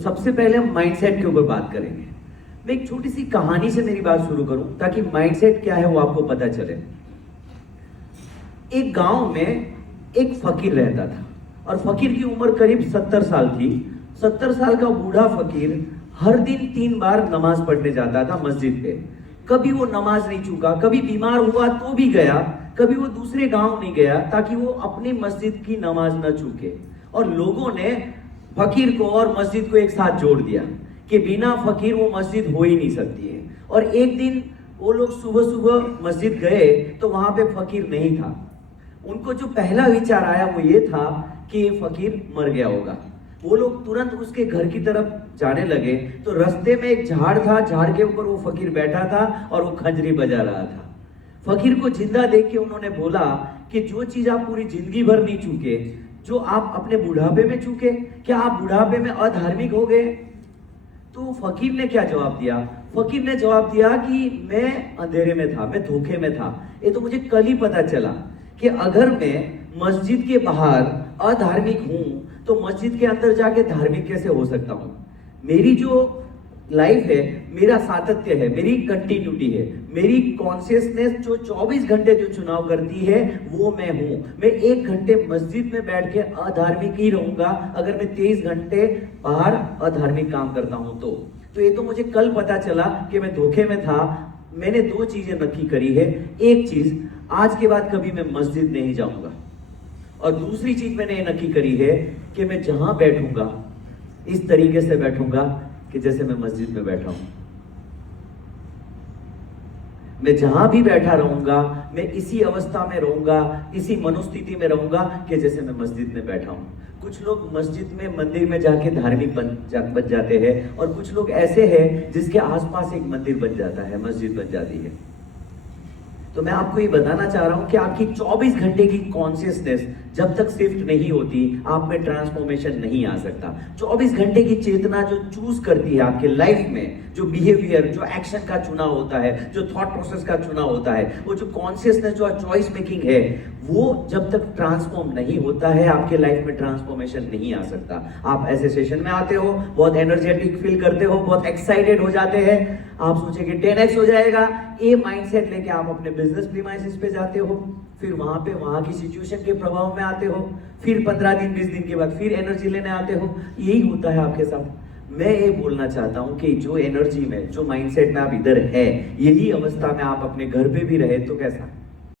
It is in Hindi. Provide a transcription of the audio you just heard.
सबसे पहले हम माइंडसेट के ऊपर बात करेंगे। मैं एक छोटी सी कहानी से मेरी बात शुरू करूं ताकि माइंडसेट क्या है वो आपको पता चले। एक गांव में एक फकीर रहता था और फकीर की उम्र करीब 70 साल थी। 70 साल का बूढ़ा फकीर हर दिन 3 बार नमाज पढ़ने जाता था मस्जिद पे। कभी वो नमाज नहीं चूका, कभी बीमार हुआ तो भी गया, कभी वो दूसरे गांव नहीं गया ताकि वो अपनी मस्जिद की नमाज न चूके। और लोगों ने फकीर को और मस्जिद को एक साथ जोड़ दिया कि बिना फकीर वो मस्जिद हो ही नहीं सकती है। और एक दिन वो लोग सुबह सुबह मस्जिद गए तो वहां पे फकीर नहीं था। उनको जो पहला विचार आया वो ये था कि ये फकीर मर गया होगा। वो लोग तुरंत उसके घर की तरफ जाने लगे तो रास्ते में एक झाड़ था, झाड़ के ऊपर वो फकीर बैठा था और वो खंजरी बजा रहा था। फकीर को जिंदा देख के उन्होंने बोला कि जो चीज आप पूरी जिंदगी भर नहीं चूके, जो आप अपने बुढ़ापे में चूके, क्या आप बुढ़ापे में अधार्मिक हो गए? तो फकीर ने क्या जवाब दिया? फकीर ने जवाब दिया कि मैं अंधेरे में था, मैं धोखे में था। ये तो मुझे कल ही पता चला कि अगर मैं मस्जिद के बाहर अधार्मिक हूं तो मस्जिद के अंदर जाके धार्मिक कैसे हो सकता हूं? मेरी जो लाइफ है, मेरा सातत्य है, मेरी कंटिन्यूटी है, मेरी कॉन्शियसनेस जो 24 घंटे जो चुनाव करती है वो मैं हूं। मैं 1 घंटे मस्जिद में बैठ के अधार्मिक ही रहूंगा अगर मैं 23 घंटे बाहर अधार्मिक काम करता हूं तो ये तो मुझे कल पता चला कि मैं धोखे में था। मैंने 2 चीजें नक्की करी है। एक चीज, आज के बाद कभी मैं मस्जिद नहीं जाऊंगा, और दूसरी चीज मैंने ये नक्की करी है कि मैं जहां बैठूंगा इस तरीके से बैठूंगा कि जैसे मैं मस्जिद में बैठा हूं। मैं जहां भी बैठा रहूंगा मैं इसी अवस्था में रहूंगा, इसी मनोस्थिति में रहूंगा कि जैसे मैं मस्जिद में बैठा हूं। कुछ लोग मस्जिद में, मंदिर में जाके धार्मिक बन जाते हैं, और कुछ लोग ऐसे हैं जिसके आसपास एक मंदिर बन जाता है, मस्जिद बन जाती है। तो मैं आपको ये बताना चाह रहा हूं कि आपकी 24 घंटे की कॉन्शियसनेस जब तक शिफ्ट नहीं होती, आप में ट्रांसफॉर्मेशन नहीं आ सकता। 24 घंटे की चेतना जो चूज करती है आपके लाइफ में, जो बिहेवियर, जो एक्शन का चुनाव होता है, जो थॉट प्रोसेस का चुनाव होता है, वो जो कॉन्शियसनेस, जो चॉइस मेकिंग है, वो जब तक ट्रांसफॉर्म नहीं होता है आपके लाइफ में ट्रांसफॉर्मेशन नहीं आ सकता। आप ऐसे सेशन में आते हो, बहुत एनर्जेटिक फील करते हो, बहुत एक्साइटेड हो जाते हैं, आप सोचेंगे 10x हो जाएगा। ये माइंडसेट लेके आप अपने बिजनेस प्रीमाइसेस पे जाते हो, फिर वहां की सिचुएशन के प्रभाव में आते हो, फिर 15 दिन 20 दिन के बाद फिर एनर्जी लेने आते हो। यही होता है आपके साथ। मैं ये बोलना चाहता हूं कि जो एनर्जी में, जो माइंडसेट में आप इधर है, यही अवस्था में आप अपने घर पे भी रहे तो कैसा?